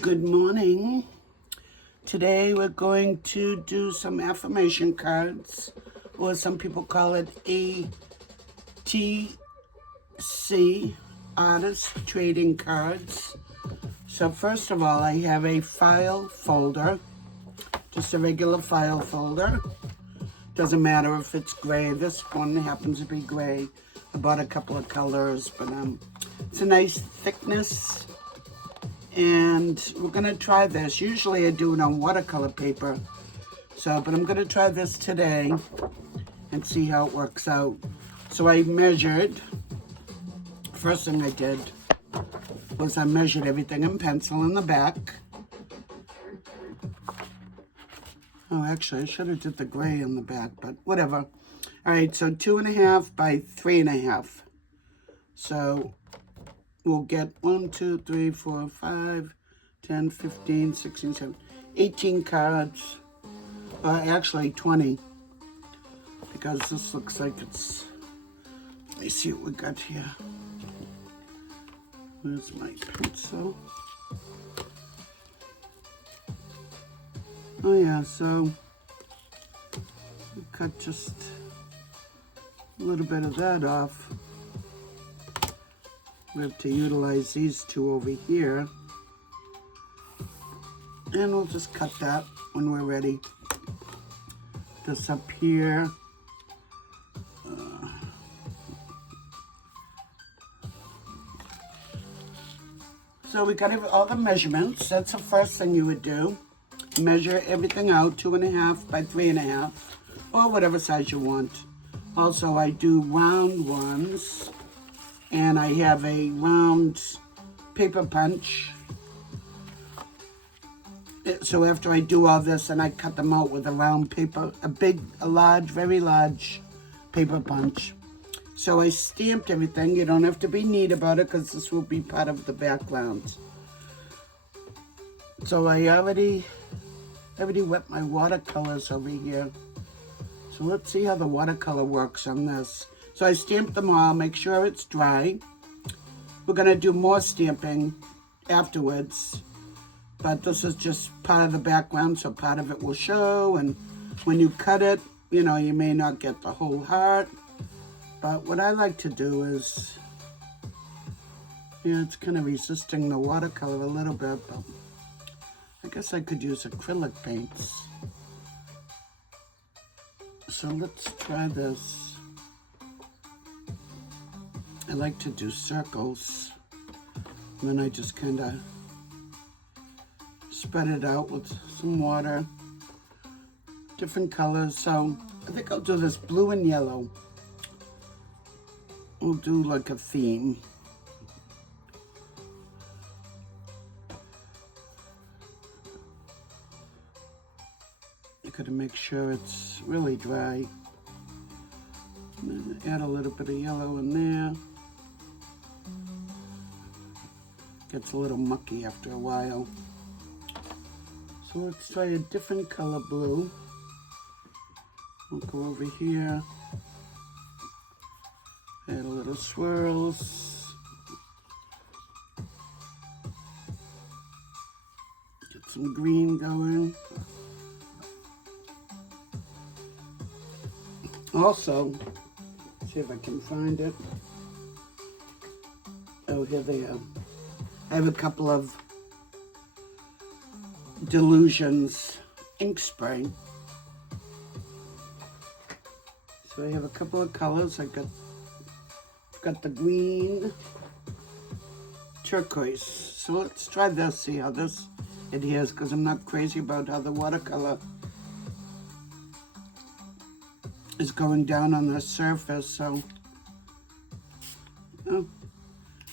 Good morning. Today we're going to do some affirmation cards, or some people call it ATC, Artist Trading Cards. So first of all, I have a file folder, just a regular file folder. Doesn't matter if it's gray. This one happens to be gray. I bought a couple of colors, but it's a nice thickness. And we're gonna try this. Usually I do it on watercolor paper. But I'm gonna try this today and see how it works out. So I measured, first thing I did was I measured everything in pencil in the back. Oh, actually I should have did the gray in the back, but whatever. All right, so 2.5 by 3.5. So we'll get 1, 2, 3, 4, 5, 10, 15, 16, 17, 18 cards. Actually 20, because this looks like it's, let me see what we got here. Where's my pencil? Oh yeah, so we cut just a little bit of that off. We have to utilize these two over here. And we'll just cut that when we're ready. This up here. So we got all the measurements. That's the first thing you would do. Measure everything out, 2.5 by 3.5, or whatever size you want. Also, I do round ones. And I have a round paper punch. So after I do all this, and I cut them out with a round paper, a large, very large paper punch. So I stamped everything. You don't have to be neat about it because this will be part of the background. So I already wet my watercolors over here. So let's see how the watercolor works on this. So I stamped them all, make sure it's dry. We're gonna do more stamping afterwards, but this is just part of the background, so part of it will show, and when you cut it, you know, you may not get the whole heart. But what I like to do is, yeah, it's kind of resisting the watercolor a little bit, but I guess I could use acrylic paints. So let's try this. I like to do circles, and then I just kind of spread it out with some water, different colors. So I think I'll do this blue and yellow. We'll do like a theme. You gotta make sure it's really dry. And then add a little bit of yellow in there. Gets a little mucky after a while. So let's try a different color blue. We'll go over here. Add a little swirls. Get some green going. Also, see if I can find it. Oh, here they are. I have a couple of Delusions ink spray. So I have a couple of colors. I've got the green, turquoise. So let's try this, see how this adheres, because I'm not crazy about how the watercolor is going down on the surface. So, oh,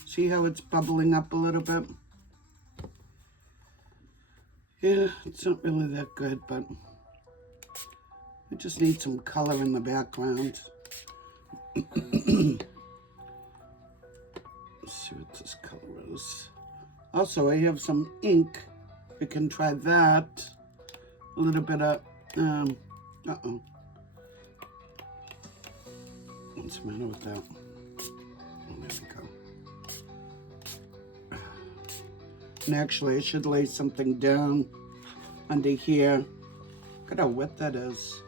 see how it's bubbling up a little bit? Yeah, it's not really that good, but we just need some color in the background. Let's see what this color is. Also, I have some ink. We can try that. A little bit of, uh-oh. What's the matter with that? Oh, there we go. And actually, I should lay something down under here. Look at how wet that is.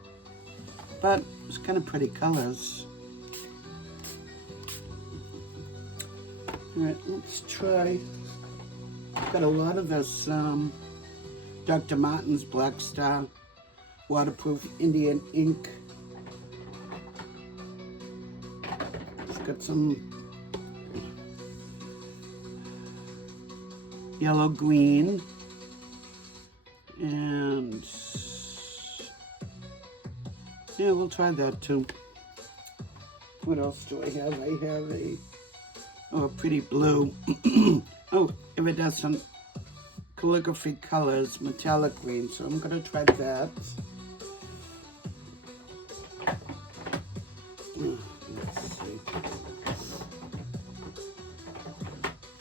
But it's kind of pretty colors. All right, let's try. Got a lot of this Dr. Martens Black Star waterproof Indian ink. It's got some yellow green and yeah, we'll try that too. What else do I have? I have a pretty blue. Oh, iridescent calligraphy colors, metallic green. So I'm gonna try that. Let's see.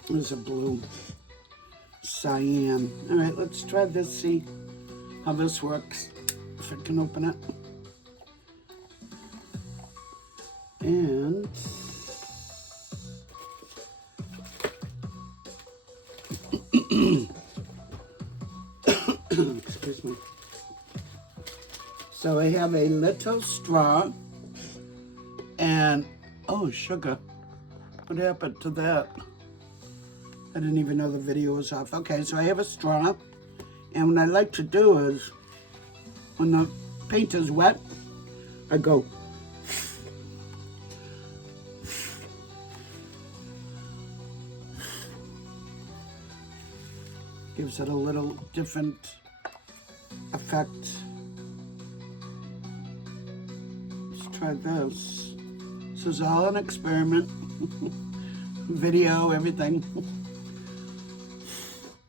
There's a blue cyan. All right, let's try this, see how this works, if I can open it. And excuse me. So I have a little straw and, oh, sugar. What happened to that? I didn't even know the video was off. Okay, so I have a straw, and what I like to do is, when the paint is wet, I go. Gives it a little different effect. Let's try this. This is all an experiment. Video, everything.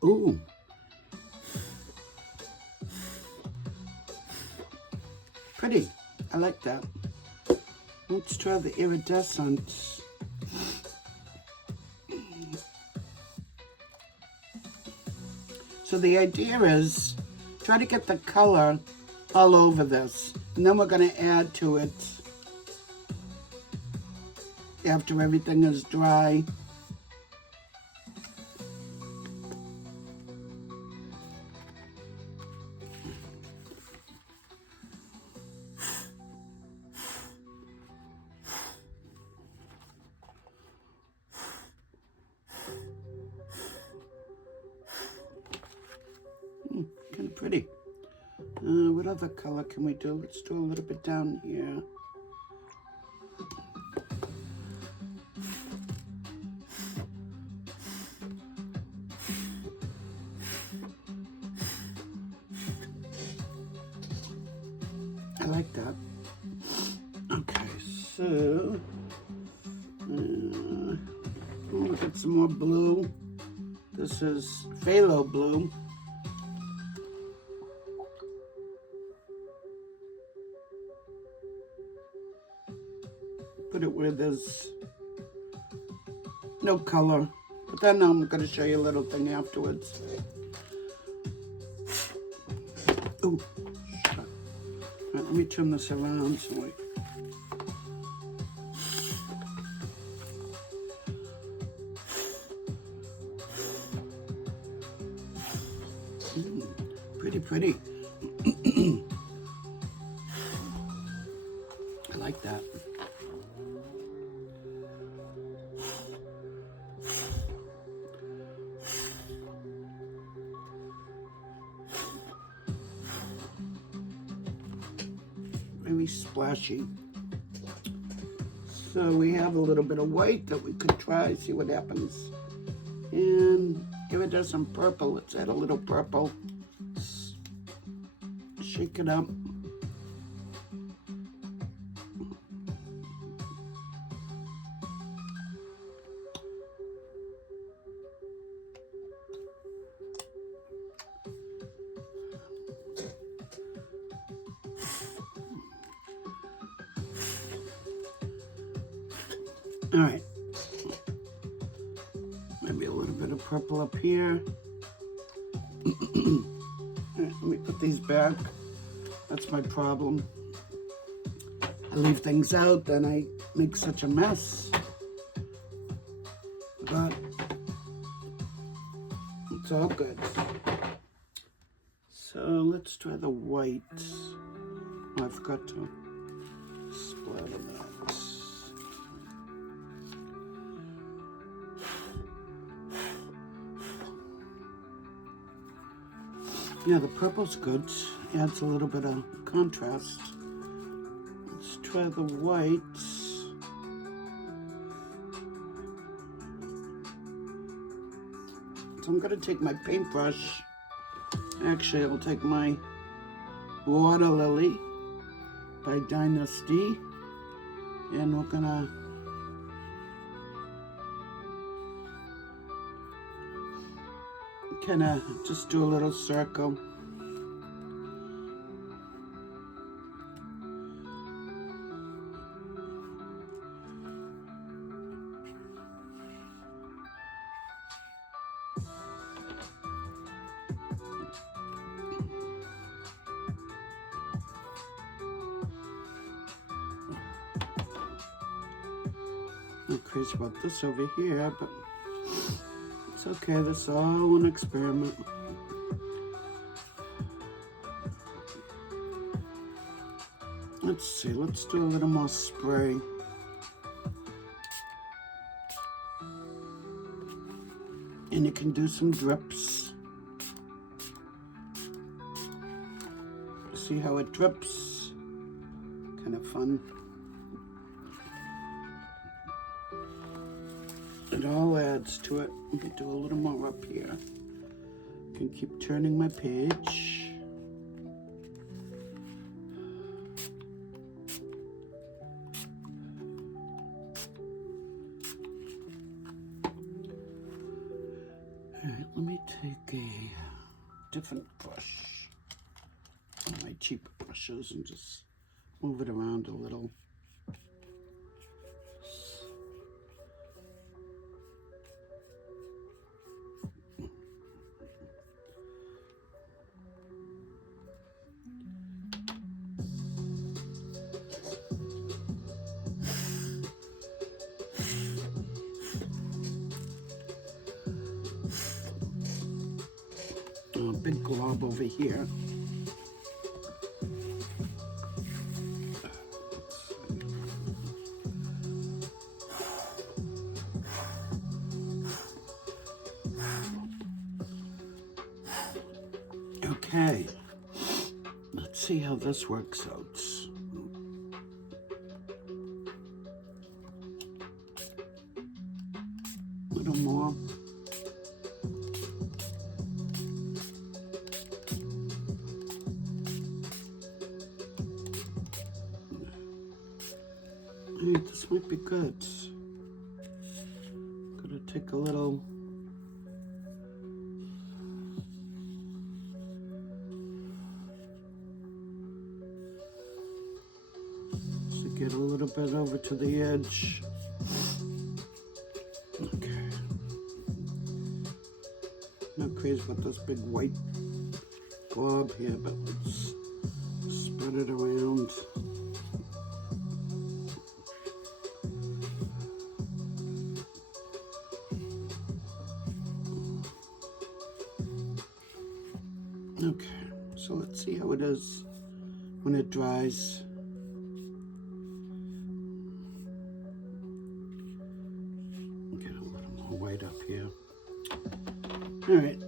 Ooh. Pretty. I like that. Let's try the iridescent. So the idea is try to get the color all over this, and then we're going to add to it after everything is dry. Kind of pretty. What other color can we do? Let's do a little bit down here. I like that. Okay, so we'll get some more blue. This is phthalo blue. Put it where there's no color, but then I'm going to show you a little thing afterwards. Oh, shut up. All right, let me turn this around so we... Pretty, pretty. I like that. Very splashy. So we have a little bit of white that we could try, see what happens. And iridescent purple. Let's add a little purple. Shake it up. All right. Maybe a little bit of purple up here. All right, let me put these back. That's my problem. I leave things out, then I make such a mess. But It's all good. So let's try the white. Oh, I forgot to splatter that. Yeah, the purple's good. Adds a little bit of contrast. Let's try the white. So I'm gonna take my paintbrush. Actually, I'll take my Water Lily by Dynasty, and we're gonna kind of just do a little circle. Not crazy about this over here, but it's okay. This is all an experiment. Let's see, let's do a little more spray. And you can do some drips. See how it drips? Kind of fun. It all adds to it. We can do a little more up here. Can keep turning my page. Alright, let me take a different brush, one of my cheap brushes, and just move it around a little. A big glob over here. Okay, let's see how this works out. A little more. Alright, this might be good. Gonna take a little get a little bit over to the edge. Okay. Not crazy about this big white glob here, but let's spread it around. Okay, so let's see how it is when it dries. White up here. All right,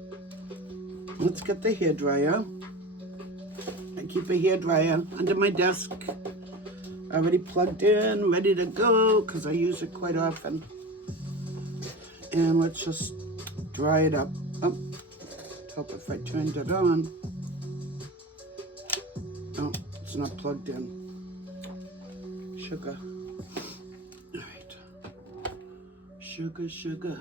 let's get the hairdryer. I keep a hairdryer under my desk, already plugged in, ready to go, because I use it quite often. And let's just dry it up. Oh, hope if I turned it on. Oh, it's not plugged in. Sugar. All right. Sugar, sugar.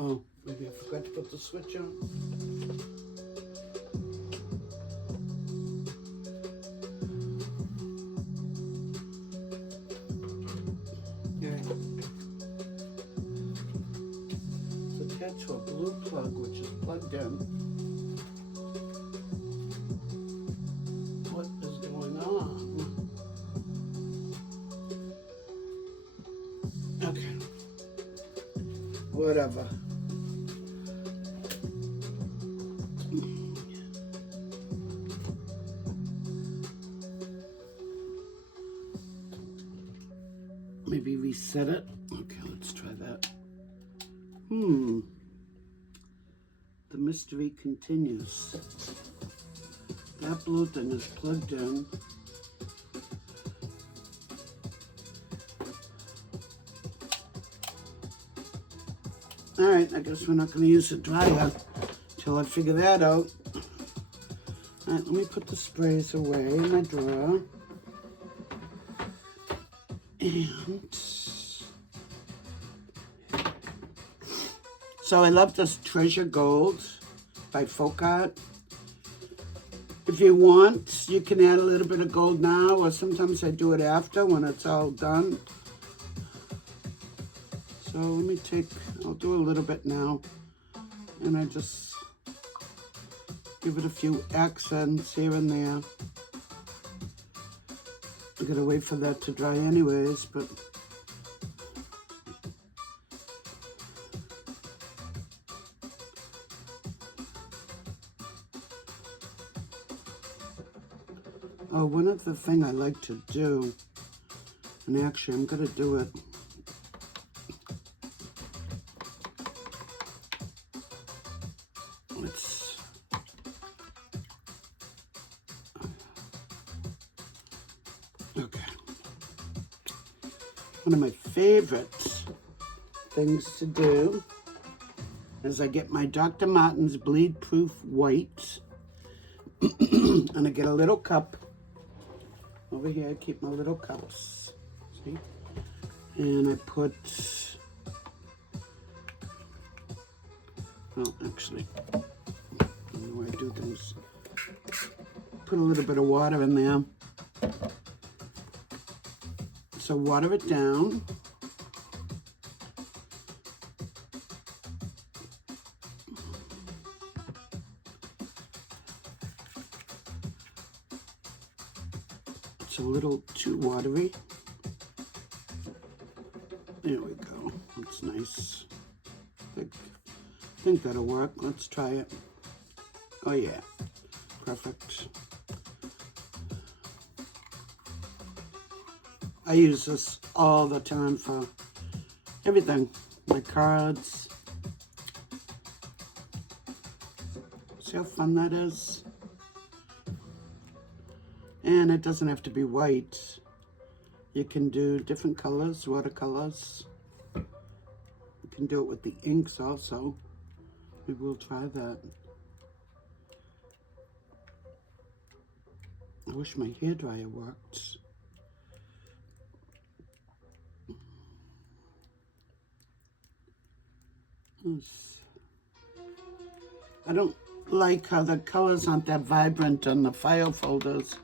Oh, maybe I forgot to put the switch on. Okay. It's attached to a blue plug, which is plugged in. What is going on? whatever. Maybe reset it. Okay, let's try that. The mystery continues. That blue thing is plugged in. All right, I guess we're not going to use the dryer till I figure that out. All right, let me put the sprays away in my drawer. And so I love this Treasure Gold by Folk Art. If you want, you can add a little bit of gold now, or sometimes I do it after when it's all done. So let me I'll do a little bit now, and I just give it a few accents here and there. I gotta wait for that to dry anyways, but oh, one other thing I like to do, and actually I'm gonna do it. Okay. One of my favorite things to do is I get my Dr. Martens Bleed Proof White, and I get a little cup. Over here I keep my little cups, see? And I put, well, actually, I don't know why I do things. Put a little bit of water in there. So water it down. It's a little too watery. There we go. That's nice. I think that'll work. Let's try it. Oh yeah, perfect. I use this all the time for everything. My cards. See how fun that is? And it doesn't have to be white. You can do different colors, watercolors. You can do it with the inks also. Maybe we'll try that. I wish my hairdryer worked. I don't like how the colors aren't that vibrant on the file folders.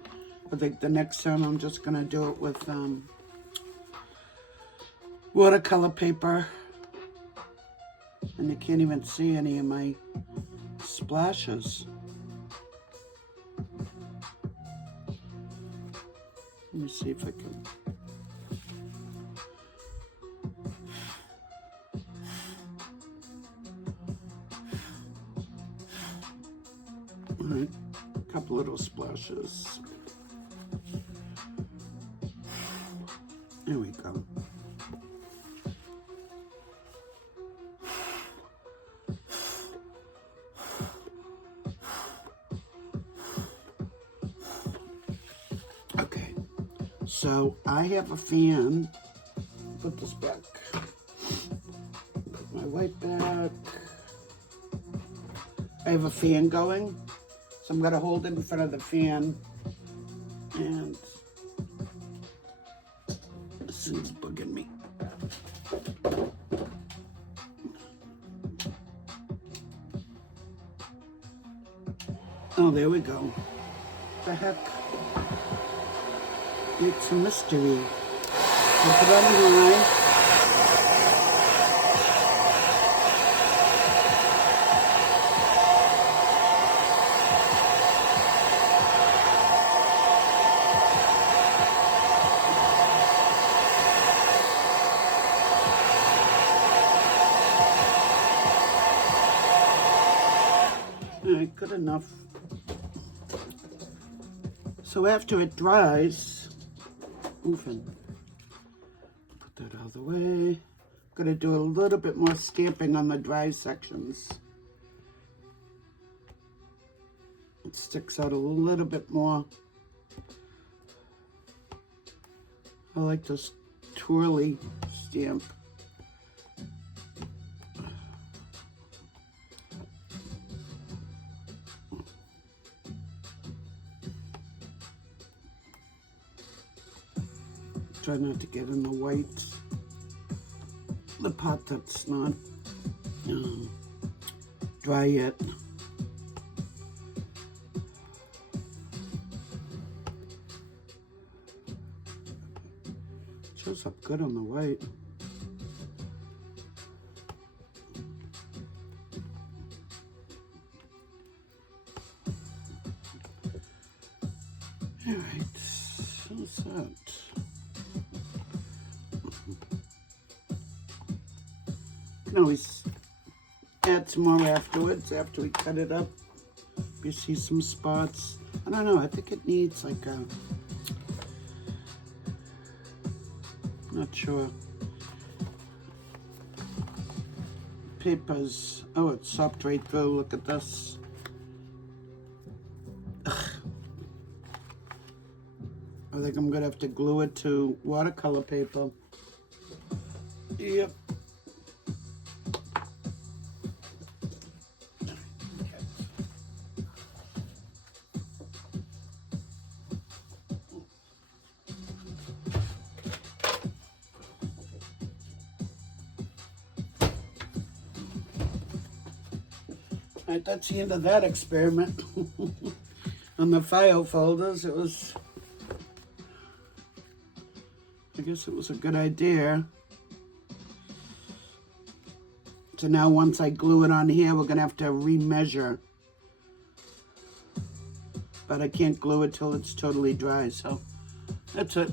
I think the next time I'm just going to do it with watercolor paper. And you can't even see any of my splashes. Let me see if I can. All right, a couple little splashes. There we go. Okay, so I have a fan. Put this back. Put my white back. I have a fan going, so I'm going to hold it in front of the fan, and this thing's bugging me. Oh, there we go. What the heck? It's a mystery. Put it on high. enough. So after it dries, put that out of the way. I'm gonna do a little bit more stamping on the dry sections. It sticks out a little bit more. I like this twirly stamp. Try not to get in the white, the part that's not dry yet. Shows up good on the white. All right, what's that? You can always add some more afterwards, after we cut it up. You see some spots. I don't know, I think it needs like a, not sure. Papers, oh, it sopped right through, look at this. Ugh. I think I'm gonna have to glue it to watercolor paper. Yep. All right, that's the end of that experiment. On the file folders, it was, I guess it was a good idea. So now once I glue it on here, we're gonna have to remeasure. But I can't glue it till it's totally dry, so that's it.